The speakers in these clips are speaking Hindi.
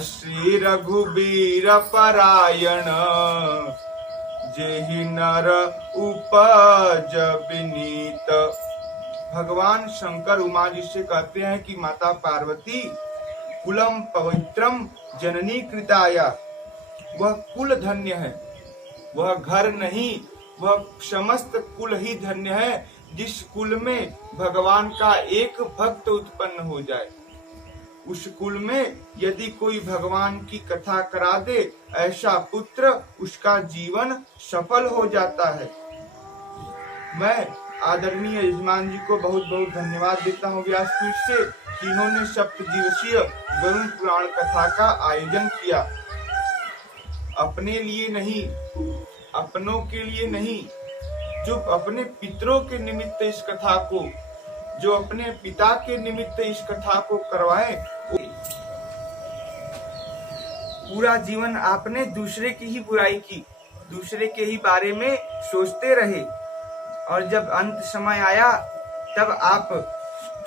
श्री रघुबीर परायण जेहि नर उपज विनीत। भगवान शंकर उमा जी से कहते हैं कि माता पार्वती कुलम पवित्रम जननी कृताया, वह कुल धन्य है, वह घर नहीं, वह समस्त कुल ही धन्य है जिस कुल में भगवान का एक भक्त उत्पन्न हो जाए। उस कुल में यदि कोई भगवान की कथा करा दे, ऐसा पुत्र उसका जीवन सफल हो जाता है। मैं आदरणीय यजमान जी को बहुत बहुत धन्यवाद देता हूँ व्यासपीठ से कि इन्होंने सप्त दिवसीय गरुड़ पुराण कथा का आयोजन किया। अपने लिए नहीं, अपनों के लिए नहीं, जो अपने पितरों के निमित्त इस कथा को, जो अपने पिता के निमित्त इस कथा को करवाए। पूरा जीवन आपने दूसरे की ही बुराई की, दूसरे के ही बारे में सोचते रहे, और जब अंत समय आया तब आप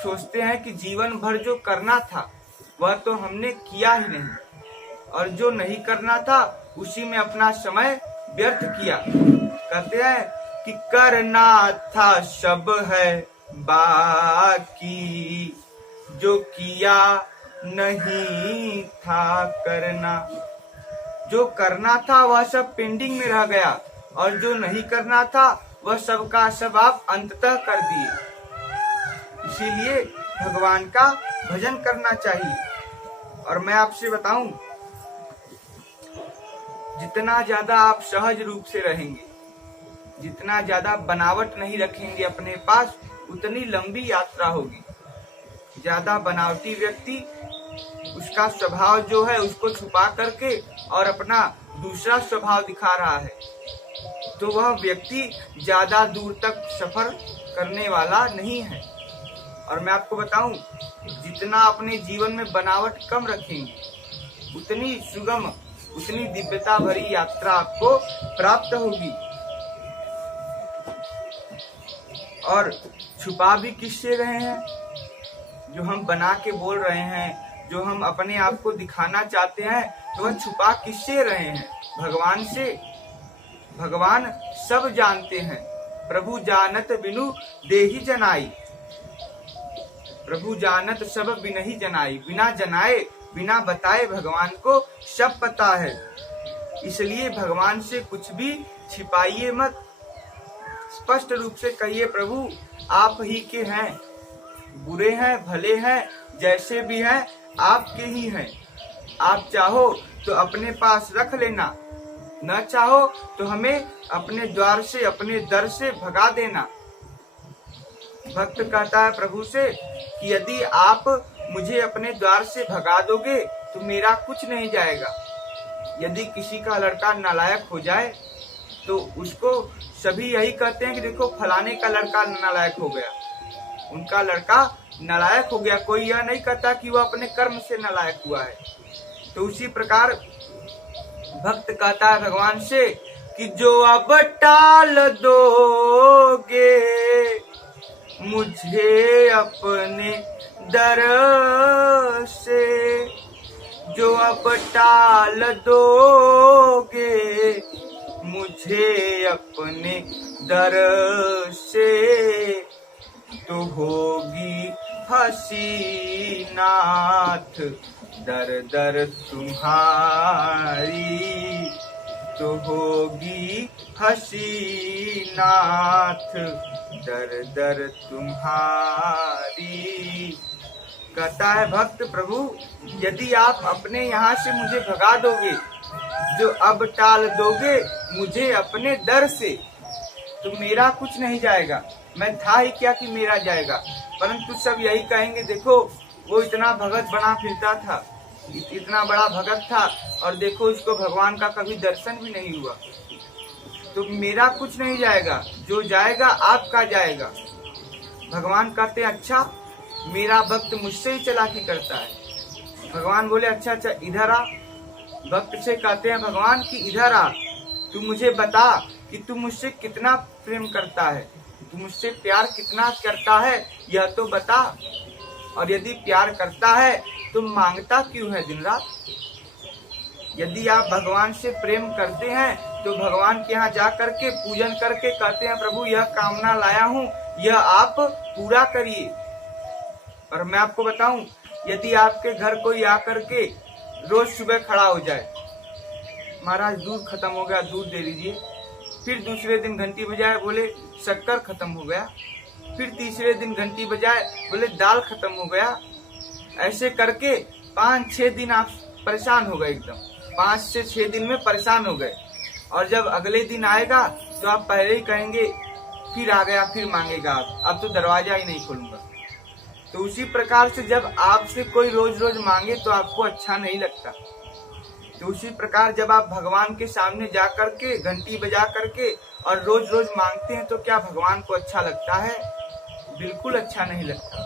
सोचते हैं कि जीवन भर जो करना था वह तो हमने किया ही नहीं, और जो नहीं करना था उसी में अपना समय व्यर्थ किया। कहते हैं कि करना था सब है बाकी, जो किया नहीं था करना। जो करना था वह सब पेंडिंग में रह गया, और जो नहीं करना था वह सब का सब आप अंततः कर दिए। इसीलिए भगवान का भजन करना चाहिए। और मैं आपसे बताऊं, जितना ज्यादा आप सहज रूप से रहेंगे, जितना ज्यादा बनावट नहीं रखेंगे अपने पास, उतनी लंबी यात्रा होगी। ज्यादा बनावटी व्यक्ति, उसका स्वभाव जो है उसको छुपा करके और अपना दूसरा स्वभाव दिखा रहा है, तो वह व्यक्ति ज्यादा दूर तक सफर करने वाला नहीं है। और मैं आपको बताऊं, जितना अपने जीवन में बनावट कम रखेंगे, उतनी सुगम, उतनी दिव्यता भरी यात्रा आपको प्राप्त होगी। और छुपा भी किससे रहे हैं? जो हम बना के बोल रहे हैं, जो हम अपने आप को दिखाना चाहते हैं, तो वह छुपा किससे रहे हैं? भगवान से। भगवान सब जानते हैं। प्रभु जानत बिनु देहि जनाई, प्रभु जानत सब बिनहि जनाई। बिना जनाए, बिना बताए भगवान को सब पता है। इसलिए भगवान से कुछ भी छिपाइए मत, स्पष्ट रूप से कहिए, प्रभु आप ही के हैं, बुरे हैं भले हैं जैसे भी हैं आपके ही हैं। आप चाहो तो अपने पास रख लेना, न चाहो तो हमें अपने द्वार से, अपने दर से भगा देना। भक्त कहता है प्रभु से कि यदि आप मुझे अपने द्वार से भगा दोगे तो मेरा कुछ नहीं जाएगा। यदि किसी का लड़का नालायक हो जाए तो उसको सभी यही कहते हैं कि देखो फलाने का लड़का नालायक हो गया, उनका लड़का नालायक हो गया। कोई यह नहीं कहता कि वह अपने कर्म से नालायक हुआ है। तो उसी प्रकार भक्त कहता है भगवान से कि जो अब टाल दोगे मुझे अपने दर से, जो अब टाल दोगे मुझे अपने दर से, तो होगी हंसी नाथ दर दर तुम्हारी, तो होगी हंसी नाथ दर दर तुम्हारी। कहता है भक्त, प्रभु यदि आप अपने यहाँ से मुझे भगा दोगे, जो अब टाल दोगे मुझे अपने दर से, तो मेरा कुछ नहीं जाएगा। मैं था ही क्या कि मेरा जाएगा। परंतु सब यही कहेंगे, देखो वो इतना भगत बना फिरता था, इतना बड़ा भगत था, और देखो इसको भगवान का कभी दर्शन भी नहीं हुआ। तो मेरा कुछ नहीं जाएगा, जो जाएगा आपका जाएगा। भगवान कहते हैं अच्छा मेरा भक्त मुझसे ही चालाकी करता है। भगवान बोले अच्छा इधर आ। भक्त से कहते हैं भगवान कि इधर आ, तू मुझे बता कि तू मुझसे कितना प्रेम करता है, तू मुझसे प्यार कितना करता है, यह तो बता। और यदि प्यार करता है तो मांगता क्यों है दिन रात? यदि आप भगवान से प्रेम करते हैं तो भगवान के यहाँ जा करके पूजन करके कहते हैं प्रभु यह कामना लाया हूँ, यह आप पूरा करिए। और मैं आपको बताऊं, यदि आपके घर कोई आकर के रोज सुबह खड़ा हो जाए, महाराज दूध खत्म हो गया, दूध दे दीजिए, फिर दूसरे दिन घंटी बजाए बोले शक्कर खत्म हो गया, फिर तीसरे दिन घंटी बजाए बोले दाल खत्म हो गया, ऐसे करके 5-6 दिन आप परेशान हो गए, एकदम 5 से 6 दिन में परेशान हो गए। और जब अगले दिन आएगा तो आप पहले ही कहेंगे फिर आ गया, फिर मांगेगा आप, अब तो दरवाजा ही नहीं खोलूंगा। तो उसी प्रकार से जब आपसे कोई रोज रोज मांगे तो आपको अच्छा नहीं लगता। तो उसी प्रकार जब आप भगवान के सामने जा करके घंटी बजा करके और रोज रोज मांगते हैं तो क्या भगवान को अच्छा लगता है? बिल्कुल अच्छा नहीं लगता।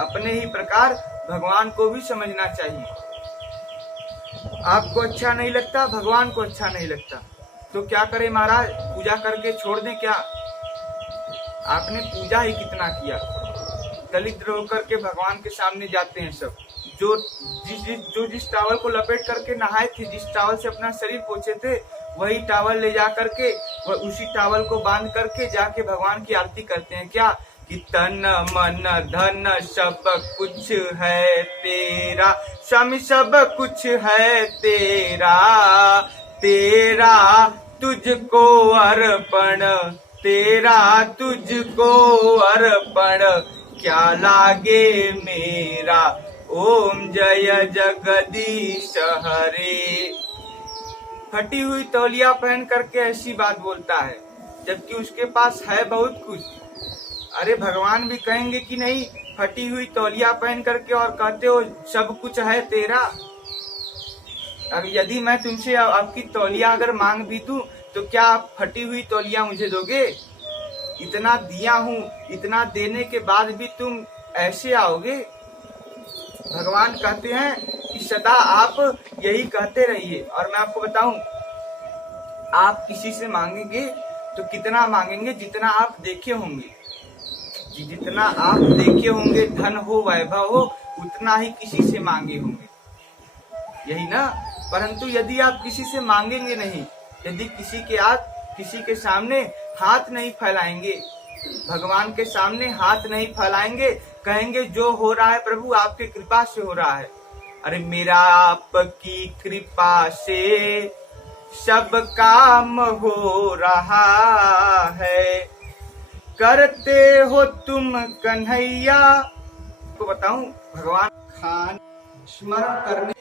अपने ही प्रकार भगवान को भी समझना चाहिए। आपको अच्छा नहीं लगता, भगवान को अच्छा नहीं लगता, तो क्या करें महाराज? पूजा करके छोड़ दें क्या? आपने पूजा ही कितना किया। दलिद्र होकर के भगवान के सामने जाते हैं सब, जो जिस टावल को लपेट करके नहाए थे, जिस टावल से अपना शरीर पोछे थे, वही टावल ले जा करके उसी टावल को बांध करके जाके भगवान की आरती करते हैं। क्या कि तन मन धन सब कुछ है तेरा, स्वामी सब कुछ है तेरा, तेरा तुझको अर्पण, तेरा तुझको अर्पण, क्या लागे मेरा, ओम जय जगदीश हरे। फटी हुई तौलिया पहन करके ऐसी बात बोलता है, जबकि उसके पास है बहुत कुछ। अरे भगवान भी कहेंगे कि नहीं, फटी हुई तौलिया पहन करके और कहते हो सब कुछ है तेरा। अब यदि मैं तुमसे आपकी तौलिया अगर मांग भी दूं तो क्या आप फटी हुई तौलिया मुझे दोगे? इतना दिया हूँ, इतना देने के बाद भी तुम ऐसे आओगे? भगवान कहते हैं कि सदा आप यही कहते रहिए। और मैं आपको बताऊं, आप किसी से मांगेंगे तो कितना मांगेंगे? जितना आप देखे होंगे। जितना आप देखे होंगे, धन हो वैभव हो, उतना ही किसी से मांगे होंगे, यही ना। परंतु यदि आप किसी से मांगेंगे नहीं, यदि किसी के सामने हाथ नहीं फैलाएंगे, भगवान के सामने हाथ नहीं फैलाएंगे, कहेंगे जो हो रहा है प्रभु आपके कृपा से हो रहा है। अरे मेरा आपकी कृपा से सब काम हो रहा है, करते हो तुम कन्हैया। तो बताऊं, भगवान खान स्मरण करने